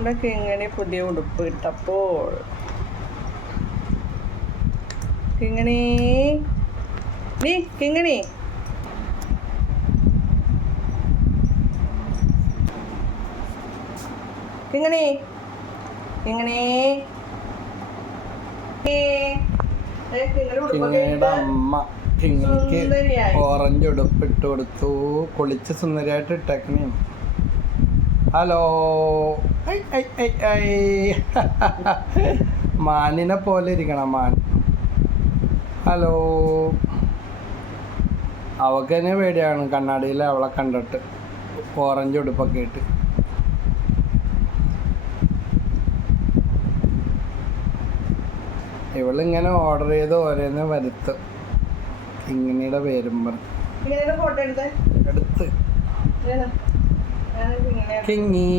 നമ്മുടെ കിങ്ങിണി പുതിയ ഉടുപ്പ് ഇട്ടപ്പോൾ കിങ്ങിണി നീ കിങ്ങിണി കിങ്ങിണി കിങ്ങിണി കിങ്ങിണിയുടെ അമ്മ കിങ്ങിണിക്ക് ഓറഞ്ച് ഉടുപ്പിട്ട് കൊടുത്തു. കുളിച്ച് സുന്ദരിയായിട്ട് ഇട്ടേക്കണേ. ഹലോ മാനിനെ പോലെ ഇരിക്കണം മാൻ. ഹലോ. അവൾക്ക് തന്നെ പേടിയാണ് കണ്ണാടിയിൽ അവളെ കണ്ടിട്ട് ഓറഞ്ച് ഉടുപ്പൊക്കെ ഇട്ട്. ഇവളിങ്ങനെ ഓർഡർ ചെയ്ത് ഓരോന്ന് വരുത്തും. കിങ്ങിണിയുടെ പേരും പറഞ്ഞു എടുത്ത് കിങ്ങി.